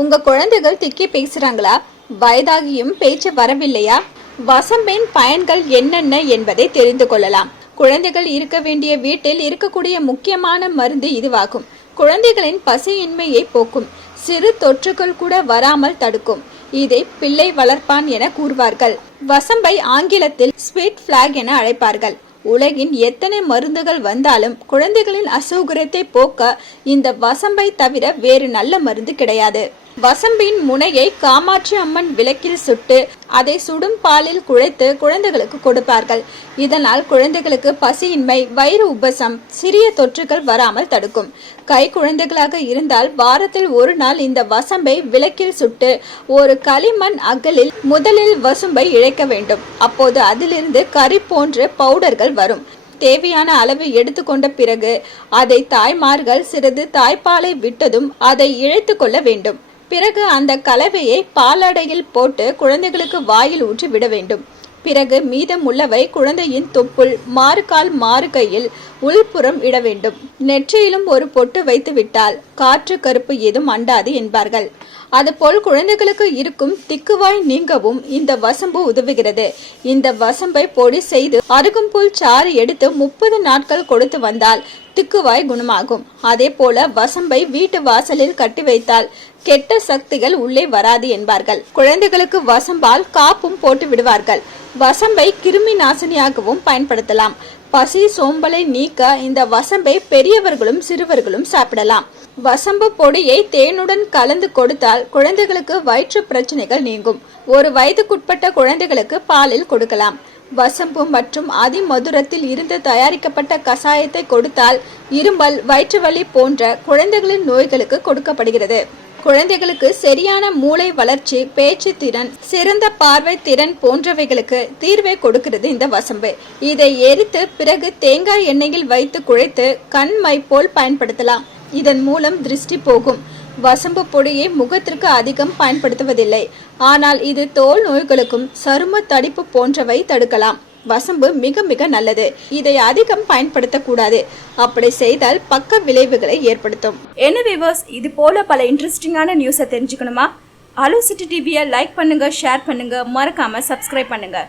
உங்க குழந்தைகள் திக்கி பேசுறாங்களா? வயதாகியும் பேச்சு வரவில்லையா? வசம்பின் பயன்கள் என்னென்ன என்பதை தெரிந்து கொள்ளலாம். குழந்தைகள் இருக்க வேண்டிய வீட்டில் இருக்கக்கூடிய முக்கியமான மருந்து இதுவாகும். குழந்தைகளின் பசியின்மையை போக்கும். சிறு தொற்றுகள் கூட வராமல் தடுக்கும். இதை பிள்ளை வளர்ப்பான் என கூறுவார்கள். வசம்பை ஆங்கிலத்தில் ஸ்வீட் பிளாக் என அழைப்பார்கள். உலகின் எத்தனை மருந்துகள் வந்தாலும் குழந்தைகளின் அசௌகரியத்தை போக்க இந்த வசம்பை தவிர வேறு நல்ல மருந்து கிடையாது. வசம்பின் முனையை காமாட்சி அம்மன் விளக்கில் சுட்டு அதை சுடும் பாலில் குழைத்து குழந்தைகளுக்கு கொடுப்பார்கள். இதனால் குழந்தைகளுக்கு பசியின்மை, வயிறு உபசம், சிறிய தொற்றுகள் வராமல் தடுக்கும். கை குழந்தைகளாக இருந்தால் வாரத்தில் ஒரு நாள் இந்த வசம்பை விளக்கில் சுட்டு ஒரு களிமண் அகலில் முதலில் வசம்பை இழைக்க வேண்டும். அப்போது அதிலிருந்து கரி போன்ற பவுடர்கள் வரும். தேவையான அளவு எடுத்துக்கொண்ட பிறகு அதை தாய்மார்கள் சிறிது தாய்ப்பாலை விட்டதும் அதை இழைத்து கொள்ள வேண்டும். பிறகு அந்த கலவையை பாலடையில் போட்டு குழந்தைகளுக்கு வாயில் ஊற்றி விட வேண்டும். பிறகு மீதம் உள்ளவை குழந்தையின் தொப்புள், மாறுகால், மாறுகையில் உள்புறம் இட வேண்டும். நெற்றியிலும் ஒரு பொட்டு வைத்து விட்டால் காற்று கருப்பு ஏதும் அண்டாது என்பார்கள். அதுபோல் குழந்தைகளுக்கு இருக்கும் திக்குவாய் நீங்கவும் இந்த வசம்பு உதவுகிறது. இந்த வசம்பை பொடி செய்து அருகம்புல் சாறு எடுத்து 30 நாட்கள் கொடுத்து வந்தால் திக்குவாய் குணமாகும். அதே போல வசம்பை வீட்டு வாசலில் கட்டி வைத்தால் கெட்ட சக்திகள் உள்ளே வராது என்பார்கள். குழந்தைகளுக்கு வசம்பால் காப்பும் போட்டு விடுவார்கள். வசம்பை கிருமி நாசினியாகவும் பயன்படுத்தலாம். பசி, சோம்பலை நீக்க இந்த வசம்பை பெரியவர்களும் சிறுவர்களும் சாப்பிடலாம். வசம்பு பொடியை தேனுடன் கலந்து கொடுத்தால் குழந்தைகளுக்கு வயிற்று பிரச்சனைகள் நீங்கும். 1 வயதுக்குட்பட்ட குழந்தைகளுக்கு பாலில் கொடுக்கலாம். வசம்பு மற்றும் அதிமதுரத்தில் இருந்து தயாரிக்கப்பட்ட கசாயத்தை கொடுத்தால் இருமல், வயிற்று வலி போன்ற குழந்தைகளின் நோய்களுக்கு கொடுக்கப்படுகிறது. குழந்தைகளுக்கு சரியான மூளை வளர்ச்சி, பேச்சு திறன், சிறந்த பார்வை திறன் போன்றவைகளுக்கு தீர்வை கொடுக்கிறது இந்த வசம்பு. இதை எரித்து பிறகு தேங்காய் எண்ணெயில் வைத்து குழைத்து கண் மை போல் பயன்படுத்தலாம். இதன் மூலம் திருஷ்டி போகும். வசம்பு பொடியை முகத்திற்கு அதிகம் பயன்படுத்துவதில்லை. ஆனால் இது தோல் நோய்களுக்கும் சரும தடிப்பு போன்றவை தடுக்கலாம். வசம்பு மிக மிக நல்லது. இதை அதிகம் பயன்படுத்தக்கூடாது. அப்படி செய்தால் பக்க விளைவுகளை ஏற்படுத்தும். என்ன வியூவர்ஸ், இது போல பல இன்ட்ரெஸ்டிங்கான நியூஸை தெரிஞ்சுக்கணுமா? அலோ சிட்டி டிவியை லைக் பண்ணுங்க, ஷேர் பண்ணுங்க, மறக்காம சப்ஸ்கிரைப் பண்ணுங்க.